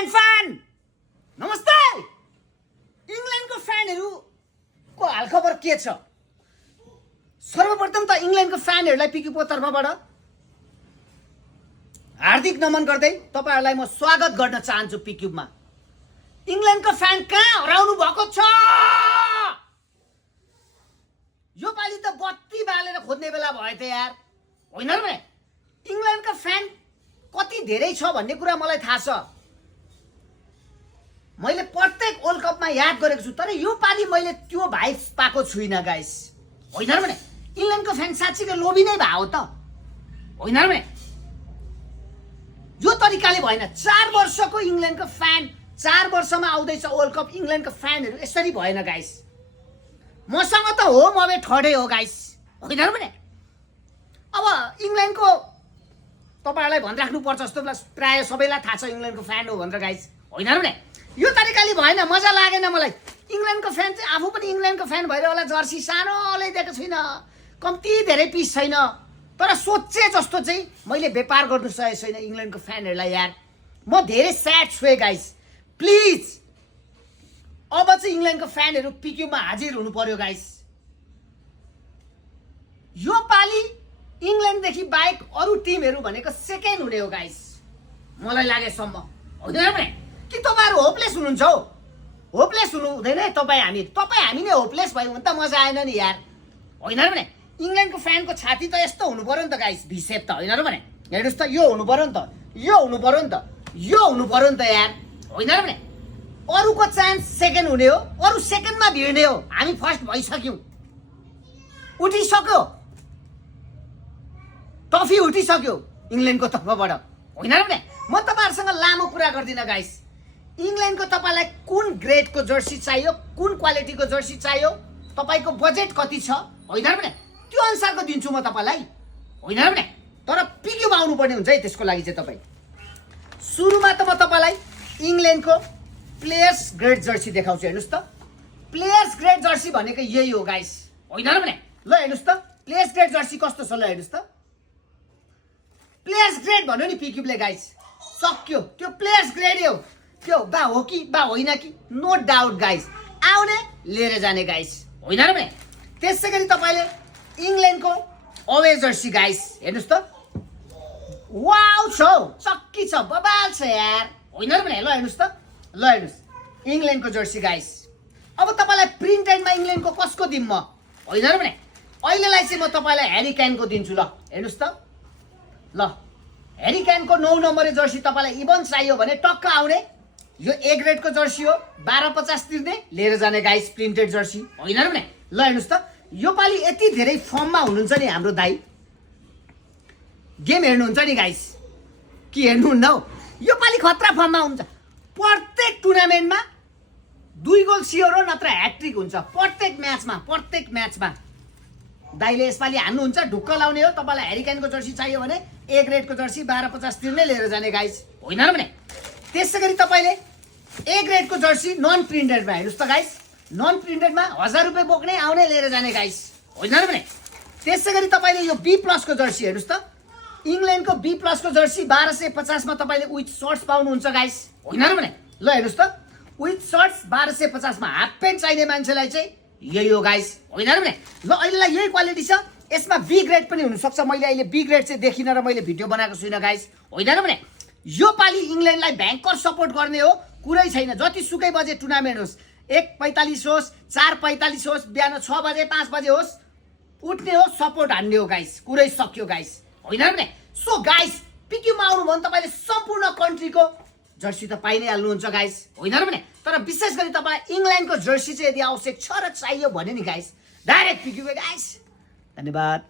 England fan नमस्ते। England को फ्यानहरुको हालखबर के छ? सर्वप्रथम त इंग्लैंड को फ्यानहरुलाई पिक्युको तर्फबाट हार्दिक नमन गर्दै तपाईहरुलाई म स्वागत गर्न चाहन्छु पिक्युमा। इंग्लैंड को फ्यान कहाँ हराउनु भएको छ? यो पालि त बत्ती बालेर खोज्ने बेला भयो त यार, होइन र? इंग्लैंड का फ्यान कति धेरै छ भन्ने कुरा मलाई थाहा छ। मैले प्रत्येक वर्ल्ड कपमा याद गरेको छु, तर यो पालि मैले त्यो भाइब्स पाएको छुइनँ गाइस, होइन र? इंग्लैंडको फ्यान साँच्चीकै लोभी नै भयो त, होइन र? यो तरिकाले भएन। 4 वर्षको इंग्लैंडको फ्यान 4 वर्षमा आउँदैछ वर्ल्ड कप। इंग्लैंडको फ्यानहरु यसरी भएन गाइस। मसँग त होम अवे ठडे हो गाइस, होइन र? अब इंग्लैंडको तपाईहरुलाई भनिराख्नु पर्छ जस्तो प्राय सबैलाई थाहा छ इंग्लैंडको फ्यान हो भनेर गाइस, होइन र? यो तरिकाले भएन, मजा लागेन मलाई। इंग्लैंडको फ्यान चाहिँ आफू पनि इंग्लैंडको फ्यान भएर होला जर्सी सानो ल्याइदिएको छैन, कम्ती धेरै पिस छैन, तर सोचे जस्तो चाहिँ मैले व्यापार गर्नु सकेको छैन इंग्लैंडको फ्यानहरुलाई यार। म धेरै स्याड छु गाइस। प्लिज अब चाहिँ इंग्लैंडको फ्यानहरु पिक्युमा हाजिर हुनु पर्यो गाइस। यो पालि इंग्लैंडदेखि बाहेक अरु टिमहरु भनेको सेकेन्ड हुने हो गाइस, मलाई लागेसम्म, होइन र? कि तपाईहरु होपलेस हुनुहुन्छ हो? होपलेस हुनु हुँदैन है तपाईँ हामी नै होपलेस भयो भने त मजा आएन नि यार, होइन र? इंग्लैंडको फ्यानको छाती त यस्तो हुनु पर्यो नि त गाइस, भिसेप त, होइन र? हेर्नुस् त, यो हुनु पर्यो नि त, यो हुनु पर्यो नि त, यो हुनु पर्यो नि त यार, होइन र? अरूको चान्स सेकेन्ड हुने हो, अरू सेकेन्डमा भिड्ने हो, हामी फर्स्ट भइसक्यौं, उठिसक्यो, ट्रफी उठिसक्यो इंग्लैंडको तर्फबाट, होइन र? म तपाईहरुसँग लामो कुरा गर्दिन गाइस। इंग्लैंडको तपाईलाई कुन ग्रेडको जर्सी चाहियो, कुन क्वालिटीको जर्सी चाहियो, तपाईको बजेट कति छ, होइन र? त्यो अनुसारको दिन्छु म तपाईलाई, होइन र? तर पिक्युमा आउनु पर्ने हुन्छ है त्यसको लागि चाहिँ तपाई। सुरुमा त म तपाईलाई इंग्लैंडको प्लेयर्स ग्रेड जर्सी देखाउँछु। हेर्नुस् त, प्लेयर्स ग्रेड जर्सी भनेको यही हो गाइस, होइन र? ल हेर्नुस् त, प्लेयर्स ग्रेड जर्सी कस्तो छ, ल हेर्नुस् त। प्लेयर्स ग्रेड भन्यो नि पिक्युले गाइस, सक्यो, त्यो प्लेयर्स ग्रेड हो। त्यो बा हो कि बा होइन कि नो डाउट गाइस, आउने लिएर जाने गाइस, होइन र? त्यसैगरी तपाईले इंग्लैंडको अवे जर्सी गाइस हेर्नुस् त, वाउ छ, चक्की छ, बबाल छ यार, होइन र? ल हेर्नुस् त, ल हेर्नुस् इंग्लैंडको जर्सी गाइस। अब तपाईलाई प्रिन्टेडमा इंग्लैंडको कसको दिम म, होइन र? अहिलेलाई चाहिँ म तपाईलाई ह्यारी क्यानको दिन्छु। ल हेर्नुस् त, ल ह्यारी क्यानको 9 नम्बरे जर्सी तपाईलाई इभन चाहियो भने टक्क आउने, यो ए ग्रेडको जर्सी हो, 12.50 तिर्ने लिएर जाने गाइस, प्रिन्टेड जर्सी, होइन र? ल हेर्नुस् त, यो पालि यति धेरै फर्ममा हुनुहुन्छ नि हाम्रो दाइ, गेम हेर्नुहुन्छ नि गाइस कि हेर्नुहुन्न हो? यो पालि खतरा फर्ममा हुन्छ। प्रत्येक टुर्नामेन्टमा 2 गोल सियोर हो, नत्र ह्याट्रिक हुन्छ प्रत्येक म्याचमा। दाइले यसपालि हान्नुहुन्छ, ढुक्क लाउने हो। तपाईलाई ह्यारी क्यानको जर्सी चाहियो भने ए ग्रेडको जर्सी 12.50 तिर्ने लिएर जाने गाइस, होइन र? त्यसैगरी तपाईले ए ग्रेडको जर्सी नन प्रिन्टेडमा हेर्नुस् त गाइस, नन प्रिन्टेडमा 1000 रुपैयाँ बोक्ने आउने लिएर जाने गाइस, होइन र? त्यसैगरी तपाईले यो बी प्लसको जर्सी हेर्नुस् त, इंग्लैंडको बी प्लसको जर्सी 1250 मा तपाईले विथ शर्ट्स पाउनुहुन्छ गाइस, होइन र? ल हेर्नुस् त, विथ शर्ट्स 1250 मा। हाफ प्यान्ट चाहिने मान्छेलाई चाहिँ यही हो गाइस, होइन र? ल अहिलेलाई यही क्वालिटी छ, यसमा बी ग्रेड पनि हुन सक्छ। मैले अहिले बी ग्रेड चाहिँ देखिन र मैले भिडियो बनाएको छुइनँ गाइस, होइन र? यो पालि इंग्लैंडलाई भयंकर सपोर्ट गर्ने हो, कुरै छैन। जति सुकै बजे टुर्नामेन्ट होस्, 1:45 होस्, 4:45 होस्, बिहान 6 बजे 5 बजे होस्, उठ्ने हो, सपोर्ट हान्ने हो गाइस, कुरै सक्यो गाइस, होइन र? सो गाइस पिक्युमा आउनु भयो भने तपाईले सम्पूर्ण कन्ट्रीको जर्सी त पाइ नै हाल्नुहुन्छ गाइस, होइन र? तर विशेष गरी तपाईलाई इंग्लैंडको जर्सी चाहिँ यदि आवश्यक छ र चाहियो भने नि गाइस, डाइरेक्ट पिक्युमा गाइस। धन्यवाद।